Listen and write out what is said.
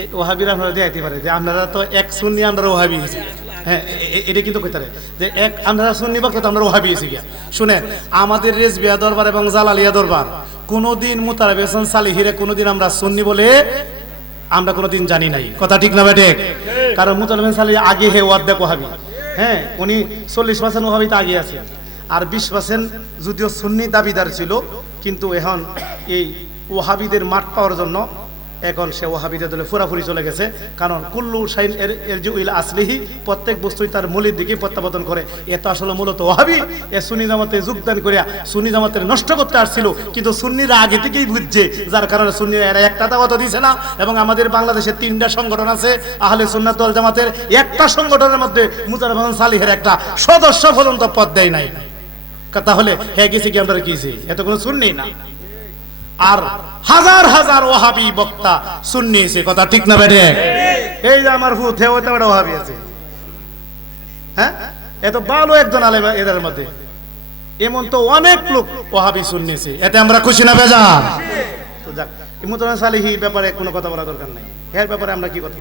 এই ওহাবিরা আপনারা দেখাইতে পারে, যে আপনারা তো এক সুন্নি আমরা ওহাবি হয়েছি। হ্যাঁ এটা কিন্তু কইতারে, যে এক আমরা সুন্নি বা কথা আমরা ওহাবি হয়েছি গিয়া। শুনেন, আমাদের রেজবিয়া দরবার এবং জালালিয়া দরবার, কোনোদিন মুতারাব হাসান সালিহিরে কোনোদিন আমরা সুন্নি বলে আমরা কোনোদিন জানি নাই। কথা ঠিক না বেটে কারণ মুতারাব হাসান সালিহ আগে হে ওয়াদ্দা ওহাবি। হ্যাঁ উনি চল্লিশ পার্সেন্ট ওহাবিতে আগে আছে আর বিশ পার্সেন্ট যদিও সুন্নি দাবিদার ছিল, কিন্তু এখন এই ওহাবিদের মাঠ পাওয়ার জন্য এখন সে ওহাবিদের দলে ফুরাফুরি চলে গেছে। কারণ কুল্লু সাইন এর এর যে উইল আসলিহি প্রত্যেক বস্তুই তার মূলের দিকে প্রত্যাবর্তন করে। এ তো আসলে মূলত ওহাবি এ সুন্নি জামাতে যোগদান করিয়া সুনি জামাতের নষ্ট করতে আসছিল। কিন্তু সুন্নিরা আগে থেকেই বুঝছে, যার কারণে সুন্নিরা এরা একটা দাওয়াতও দিছে না। এবং আমাদের বাংলাদেশে তিনটা সংগঠন আছে, আহলে সুন্নাত ওয়াল জামাতের। একটা সংগঠনের মধ্যে মুজার সালিহের একটা সদস্য পর্যন্ত পদ দেয় নাই। তাহলে হ্যাঁ গেছি কি আমরা কিছি এত কোনো শুননি না। আর হাজার হাজার ওহাবি বক্তা শুননি এসে কথা ঠিক না বেড়ে এই যে আমার ভূত হে বড় ওহাবি আছে। হ্যাঁ? এত ভালো একজন আলেম এদের মধ্যে। এমন তো অনেক লোক ওহাবি শুননিছে এতে আমরা খুশি না বেজা তো যাক ইমতনা সালিহি ব্যাপারে কোনো কথা বলা দরকার নাই। এর ব্যাপারে আমরা কি কথা